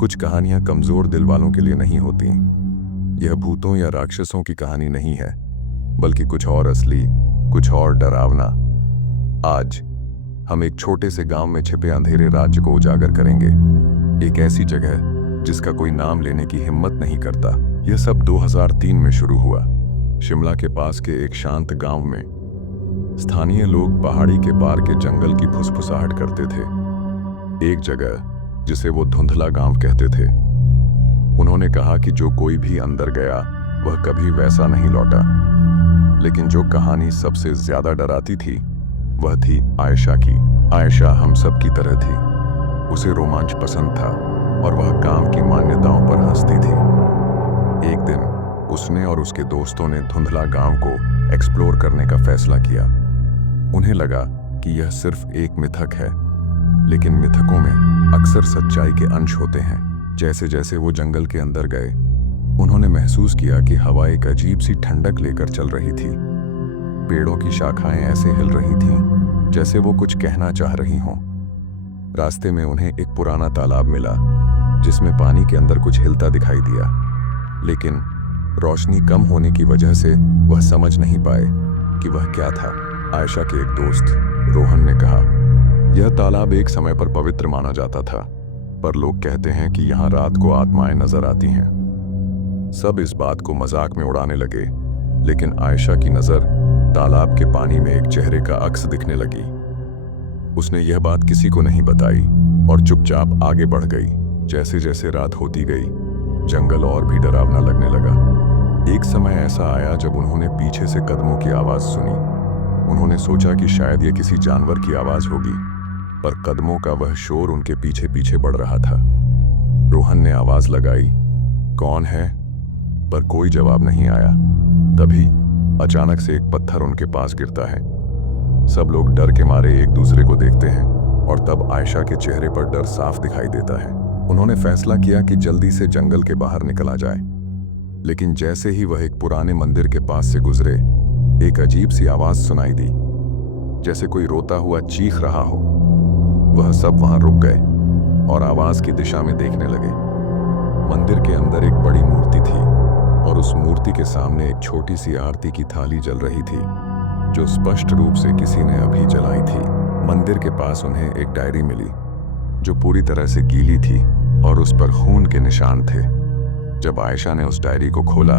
कुछ कहानियां कमजोर दिल वालों के लिए नहीं होती। यह भूतों या राक्षसों की कहानी नहीं है, बल्कि कुछ और असली, कुछ और डरावना। आज हम एक छोटे से गांव में छिपे अंधेरे राज्य को उजागर करेंगे। एक ऐसी जगह जिसका कोई नाम लेने की हिम्मत नहीं करता। यह सब 2003 में शुरू हुआ, शिमला के पास के एक शांत गांव में। स्थानीय लोग पहाड़ी के पार के जंगल की फुसफुसाहट करते थे। एक जगह जिसे वो धुंधला गांव कहते थे। उन्होंने कहा कि जो कोई भी अंदर गया वह कभी वैसा नहीं लौटा। लेकिन जो कहानी सबसे ज्यादा डराती थी वह थी आयशा की। आयशा हम सब की तरह थी। उसे रोमांच पसंद था और वह गांव की मान्यताओं पर हंसती थी। एक दिन उसने और उसके दोस्तों ने धुंधला गांव को एक्सप्लोर करने का फैसला किया। उन्हें लगा कि यह सिर्फ एक मिथक है, लेकिन मिथकों में अक्सर सच्चाई के अंश होते हैं। जैसे जैसे वो जंगल के अंदर गए, उन्होंने महसूस किया कि हवा एक अजीब सी ठंडक लेकर चल रही थी। पेड़ों की शाखाएं ऐसे हिल रही थीं जैसे वो कुछ कहना चाह रही हों। रास्ते में उन्हें एक पुराना तालाब मिला जिसमें पानी के अंदर कुछ हिलता दिखाई दिया, लेकिन रोशनी कम होने की वजह से वह समझ नहीं पाए कि वह क्या था। आयशा के एक दोस्त रोहन ने कहा, यह तालाब एक समय पर पवित्र माना जाता था, पर लोग कहते हैं कि यहाँ रात को आत्माएं नजर आती हैं। सब इस बात को मजाक में उड़ाने लगे, लेकिन आयशा की नजर तालाब के पानी में एक चेहरे का अक्स दिखने लगी। उसने यह बात किसी को नहीं बताई और चुपचाप आगे बढ़ गई। जैसे जैसे रात होती गई, जंगल और भी डरावना लगने लगा। एक समय ऐसा आया जब उन्होंने पीछे से कदमों की आवाज सुनी। उन्होंने सोचा कि शायद यह किसी जानवर की आवाज होगी, पर कदमों का वह शोर उनके पीछे पीछे बढ़ रहा था। रोहन ने आवाज लगाई, कौन है? पर कोई जवाब नहीं आया। तभी अचानक से एक पत्थर उनके पास गिरता है। सब लोग डर के मारे एक दूसरे को देखते हैं और तब आयशा के चेहरे पर डर साफ दिखाई देता है। उन्होंने फैसला किया कि जल्दी से जंगल के बाहर निकला जाए, लेकिन जैसे ही वह एक पुराने मंदिर के पास से गुजरे, एक अजीब सी आवाज सुनाई दी, जैसे कोई रोता हुआ चीख रहा हो। वह सब वहां रुक गए और आवाज की दिशा में देखने लगे। मंदिर के अंदर एक बड़ी मूर्ति थी और उस मूर्ति के सामने एक छोटी सी आरती की थाली जल रही थी, जो स्पष्ट रूप से किसी ने अभी जलाई थी। मंदिर के पास उन्हें एक डायरी मिली जो पूरी तरह से गीली थी और उस पर खून के निशान थे। जब आयशा ने उस डायरी को खोला,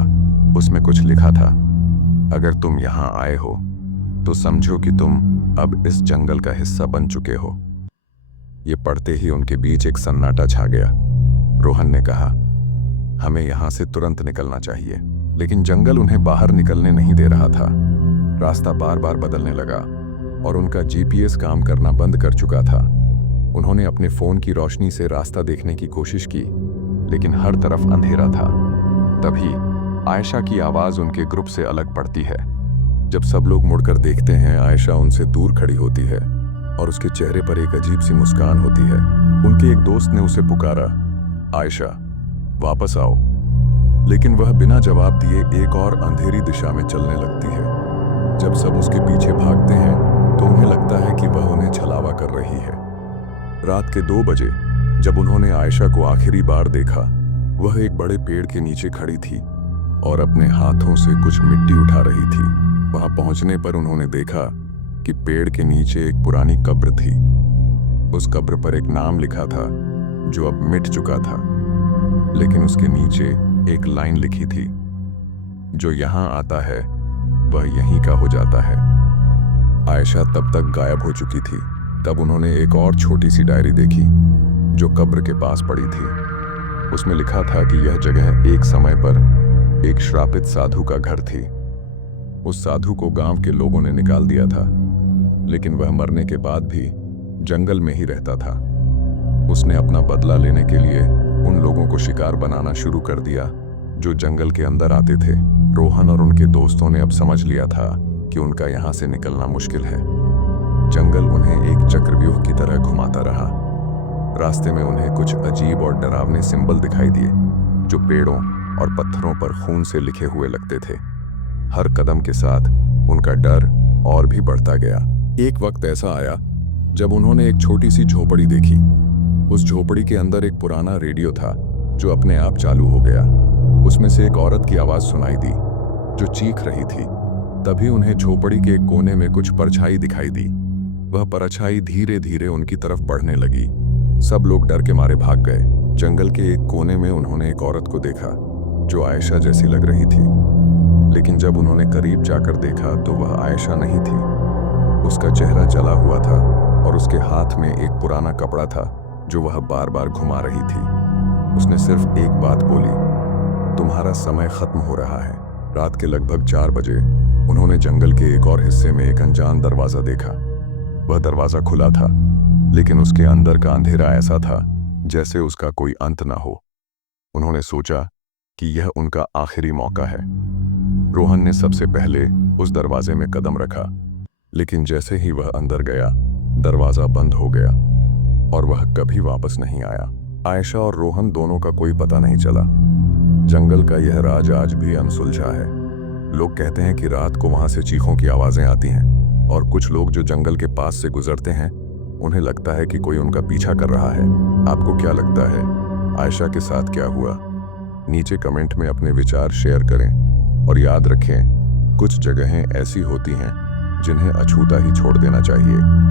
उसमें कुछ लिखा था, अगर तुम यहाँ आए हो तो समझो कि तुम अब इस जंगल का हिस्सा बन चुके हो। ये पढ़ते ही उनके बीच एक सन्नाटा छा गया। रोहन ने कहा, हमें यहाँ से तुरंत निकलना चाहिए, लेकिन जंगल उन्हें बाहर निकलने नहीं दे रहा था। रास्ता बार बार बदलने लगा और उनका जीपीएस काम करना बंद कर चुका था। उन्होंने अपने फोन की रोशनी से रास्ता देखने की कोशिश की, लेकिन हर तरफ अंधेरा था। तभी आयशा की आवाज उनके ग्रुप से अलग पड़ती है। जब सब लोग मुड़कर देखते हैं, आयशा उनसे दूर खड़ी होती है और उसके चेहरे पर एक अजीब सी मुस्कान होती है। उनके एक दोस्त ने उसे पुकारा, आयशा वापस आओ, लेकिन वह बिना जवाब दिए एक और अंधेरी दिशा में चलने लगती है। जब सब उसके पीछे भागते हैं तो उन्हें लगता है कि वह उन्हें छलावा कर रही है। रात के 2 बजे जब उन्होंने आयशा को आखिरी बार देखा, वह एक बड़े पेड़ के नीचे खड़ी थी और अपने हाथों से कुछ मिट्टी उठा रही थी। वहां पहुंचने पर उन्होंने देखा कि पेड़ के नीचे एक पुरानी कब्र थी। उस कब्र पर एक नाम लिखा था जो अब मिट चुका था, लेकिन उसके नीचे एक लाइन लिखी थी, जो यहां आता है वह यहीं का हो जाता है। आयशा तब तक गायब हो चुकी थी। तब उन्होंने एक और छोटी सी डायरी देखी जो कब्र के पास पड़ी थी। उसमें लिखा था कि यह जगह एक समय पर एक श्रापित साधु का घर थी। उस साधु को गांव के लोगों ने निकाल दिया था, लेकिन वह मरने के बाद भी जंगल में ही रहता था। उसने अपना बदला लेने के लिए उन लोगों को शिकार बनाना शुरू कर दिया जो जंगल के अंदर आते थे। रोहन और उनके दोस्तों ने अब समझ लिया था कि उनका यहाँ से निकलना मुश्किल है। जंगल उन्हें एक चक्रव्यूह की तरह घुमाता रहा। रास्ते में उन्हें कुछ अजीब और डरावने सिंबल दिखाई दिए जो पेड़ों और पत्थरों पर खून से लिखे हुए लगते थे। हर कदम के साथ उनका डर और भी बढ़ता गया। एक वक्त ऐसा आया जब उन्होंने एक छोटी सी झोपड़ी देखी उस झोपड़ी के अंदर एक पुराना रेडियो था जो अपने आप चालू हो गया। उसमें से एक औरत की आवाज सुनाई दी जो चीख रही थी। तभी उन्हें झोपड़ी के एक कोने में कुछ परछाई दिखाई दी। वह परछाई धीरे धीरे उनकी तरफ बढ़ने लगी। सब लोग डर के मारे भाग गए। जंगल के एक कोने में उन्होंने एक औरत को देखा जो आयशा जैसी लग रही थी, लेकिन जब उन्होंने करीब जाकर देखा तो वह आयशा नहीं थी। उसका चेहरा जला हुआ था और उसके हाथ में एक पुराना कपड़ा था जो वह बार बार घुमा रही थी। उसने सिर्फ एक बात बोली, तुम्हारा समय खत्म हो रहा है। रात के लगभग 4 बजे उन्होंने जंगल के एक और हिस्से में एक अनजान दरवाजा देखा। वह दरवाजा खुला था, लेकिन उसके अंदर का अंधेरा ऐसा था जैसे उसका कोई अंत ना हो। उन्होंने सोचा कि यह उनका आखिरी मौका है। रोहन ने सबसे पहले उस दरवाजे में कदम रखा, लेकिन जैसे ही वह अंदर गया, दरवाजा बंद हो गया और वह कभी वापस नहीं आया। आयशा और रोहन दोनों का कोई पता नहीं चला। जंगल का यह राज आज भी अनसुलझा है। लोग कहते हैं कि रात को वहां से चीखों की आवाजें आती हैं, और कुछ लोग जो जंगल के पास से गुजरते हैं उन्हें लगता है कि कोई उनका पीछा कर रहा है। आपको क्या लगता है, आयशा के साथ क्या हुआ? नीचे कमेंट में अपने विचार शेयर करें और याद रखें, कुछ जगहें ऐसी होती हैं जिन्हें अछूता ही छोड़ देना चाहिए।